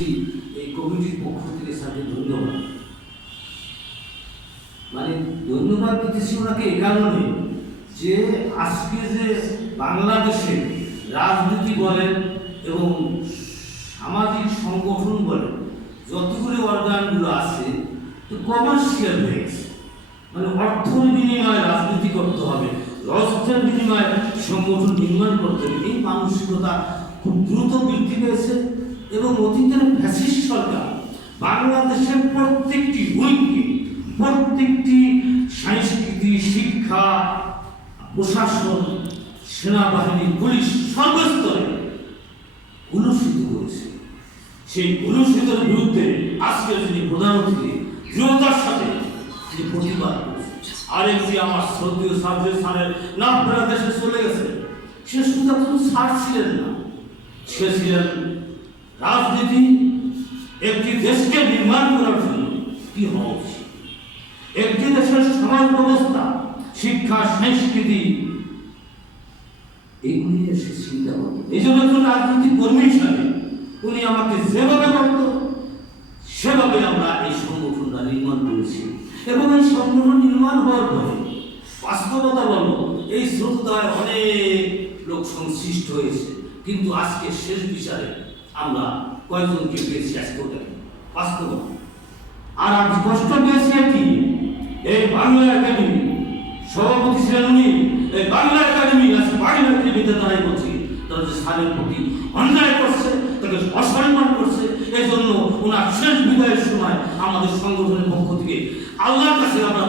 এই কমিটির পক্ষ থেকে স্যারকে ধন্যবাদ। মানে ধন্যবাদ দিতেছি ওনাকে এই কারণে যে আজকে যে বাংলাদেশে রাজনীতি বলেন এবং সামাজিক সংগঠন বলেন যতগুলো অর্গানগুলো আছে তো কমার্শিয়াল হয়ে গেছে। মানে অর্থের বিনিময়ে রাজনীতি করতে হবে, অর্থের বিনিময়ে সংগঠন নির্মাণ করতে হবে। এই মানসিকতা খুব দ্রুত বৃদ্ধি পেয়েছে এবং অতীতের ফ্যাসিস্ট সরকার বাংলাদেশের প্রত্যেকটি উইংকে, প্রত্যেকটি সংস্কৃতি, শিক্ষা, প্রশাসন, সেনাবাহিনী, পুলিশ সর্বস্তরে কলুষিত করেছে। সেই কলুষিতের বিরুদ্ধে আজকে যিনি প্রধান অতিথি দৃঢ়তার সাথে তিনি প্রতিবাদ করেছেন। আরেকটি আমার শ্রদ্ধেয় সার্জের স্যারের নাম ফেরা দেশে চলে গেছে। সে শুধু একজন স্যার ছিলেন না, সে ছিলেন রাজনীতি একটি দেশকে নির্মাণ করার জন্য কি হওয়া উচিত, একটি দেশের সমাজ ব্যবস্থা, শিক্ষা, সংস্কৃতি, এগুলি নিয়ে সে চিন্তা করত। এই জন্য একজন রাজনৈতিক কর্মী হিসাবে উনি আমাকে যেভাবে বলত সেভাবে আমরা এই সংগঠনটা নির্মাণ করেছি এবং এই সংগঠন নির্মাণ হওয়ার পরে বাস্তবতা বলব এই শ্রোতায় অনেক লোক সংশ্লিষ্ট হয়েছে, কিন্তু আজকে শেষ বিচারে আমরা কয়েকজনকে পেয়েছি আজকে বাস্তবতা। আর আজ কষ্ট পেয়েছি কি এই বাংলা একাডেমি সভাপতি ছিলেন উনি, এই বাংলা একাডেমি আজ বাংলা একাডেমিতে দাঁড়াই করছি তারা যে স্যারের প্রতি অন্যায় করছে, তাকে অসম্মান করছে। এই জন্য ওনার শেষ বিদায়ের সময় আমাদের সংগঠনের পক্ষ থেকে আল্লাহর কাছে আমরা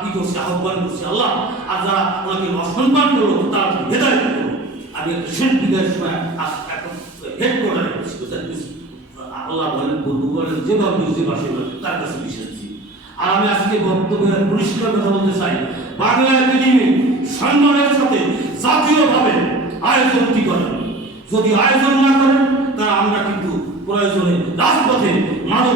কি করছি, আহ্বান করছি, আল্লাহ আর যারা ওনাকে অসম্মান করলো তারা হেদায়েত করলো। আমি একটা শেষ বিদায়ের সময় হেড কোয়ার্টারে করছি, আল্লাহ বলেন, বন্ধু বলেন, যেভাবে বুঝতে পারছে তার কাছে বিশ্বাস। আর আমি আজকে বক্তব্যের পরিষ্কার কথা বলতে চাই, বাংলা একাডেমি সম্মানের সাথে জাতীয়ভাবে আয়োজনটি করেন। যদি আয়োজন না করেন তারা আমরা কিন্তু প্রয়োজনে রাজপথে মানব